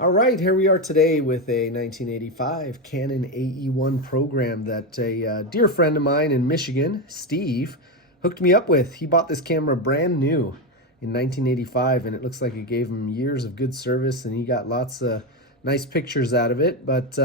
All right, here we are today with a 1985 Canon AE-1 program that a dear friend of mine in Michigan, Steve, hooked me up with. He bought this camera brand new in 1985, and it looks like it gave him years of good service, and he got lots of nice pictures out of it. But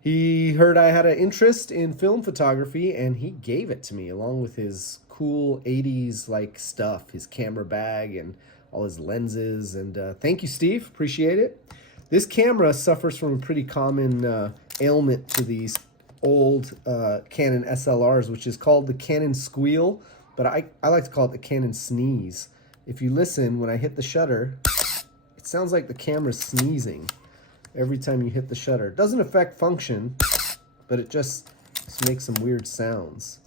he heard I had an interest in film photography, and he gave it to me along with his cool 80s like stuff, his camera bag and all his lenses. And thank you, Steve. Appreciate it. This camera suffers from a pretty common ailment to these old Canon SLRs, which is called the Canon Squeal, but I like to call it the Canon Sneeze. If you listen, when I hit the shutter, it sounds like the camera's sneezing every time you hit the shutter. It doesn't affect function, but it just makes some weird sounds.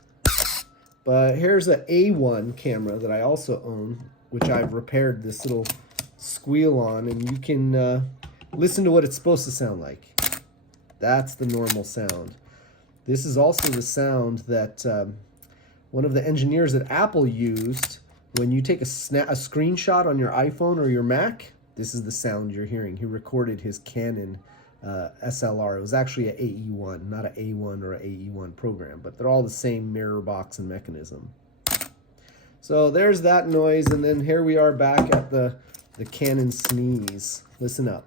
But here's an A1 camera that I also own, which I've repaired this little squeal on, and you can listen to what it's supposed to sound like. That's the normal sound. This is also the sound that one of the engineers at Apple used when you take a screenshot on your iPhone or your Mac. This is the sound you're hearing. He recorded his Canon SLR. It was actually an AE-1, not an A1 or an AE-1 program, but they're all the same mirror box and mechanism. So there's that noise, and then here we are back at the Canon Sneeze. Listen up.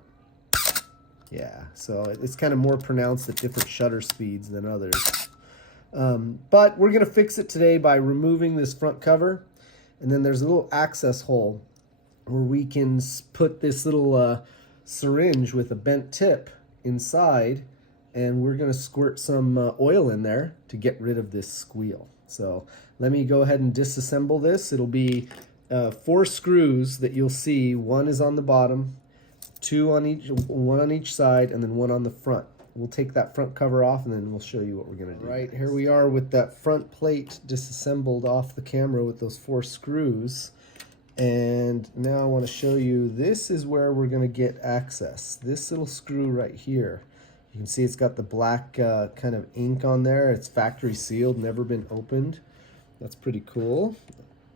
Yeah, so it's kind of more pronounced at different shutter speeds than others. But we're going to fix it today by removing this front cover. And then there's a little access hole where we can put this little syringe with a bent tip inside. And we're going to squirt some oil in there to get rid of this squeal. So let me go ahead and disassemble this. It'll be 4 screws that you'll see. One is on the bottom, one on each side, and then one on the front. We'll take that front cover off, and then we'll show you what we're going to do. Right, here we are with that front plate disassembled off the camera with those 4 screws. And now I want to show you, this is where we're going to get access. This little screw right here. You can see it's got the black kind of ink on there. It's factory sealed, never been opened. That's pretty cool.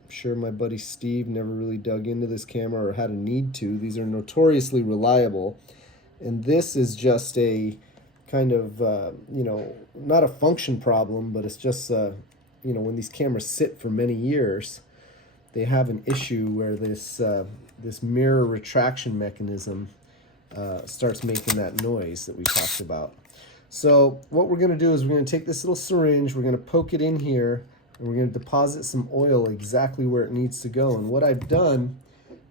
I'm sure my buddy Steve never really dug into this camera or had a need to. These are notoriously reliable. And this is just a kind of, not a function problem, but it's just, when these cameras sit for many years, they have an issue where this mirror retraction mechanism starts making that noise that we talked about. So what we're going to do is we're going to take this little syringe, we're going to poke it in here, and we're going to deposit some oil exactly where it needs to go. And what I've done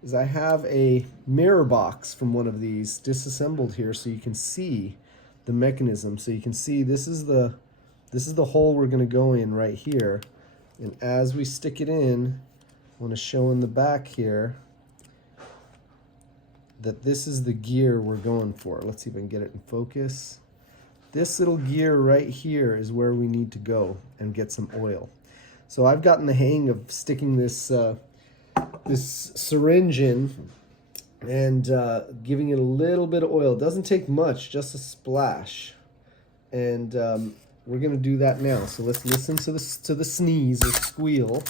is I have a mirror box from one of these disassembled here so you can see the mechanism. So you can see this is the hole we're going to go in right here. And as we stick it in, I want to show in the back here that this is the gear we're going for. Let's see if I can get it in focus. This little gear right here is where we need to go and get some oil. So I've gotten the hang of sticking this this syringe in and giving it a little bit of oil. It doesn't take much, just a splash. And we're going to do that now. So let's listen to the sneeze or squeal.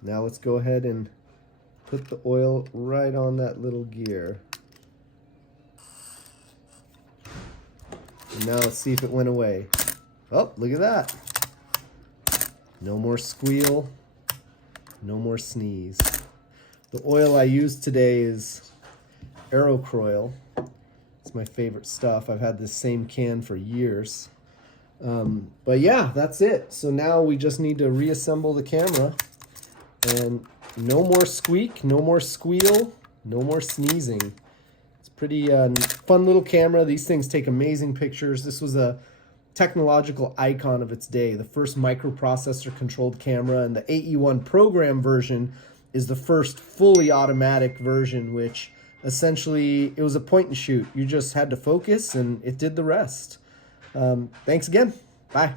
Now let's go ahead and put the oil right on that little gear. And now let's see if it went away. Oh, look at that. No more squeal, no more sneeze. The oil I used today is Aerocroil. It's my favorite stuff. I've had this same can for years. But yeah, that's it. So now we just need to reassemble the camera. And no more squeak, no more squeal, no more sneezing. It's pretty fun little camera. These things take amazing pictures. This was a technological icon of its day, the first microprocessor controlled camera, and the AE-1 program version is the first fully automatic version, which essentially it was a point and shoot. You just had to focus and it did the rest. Thanks again. Bye.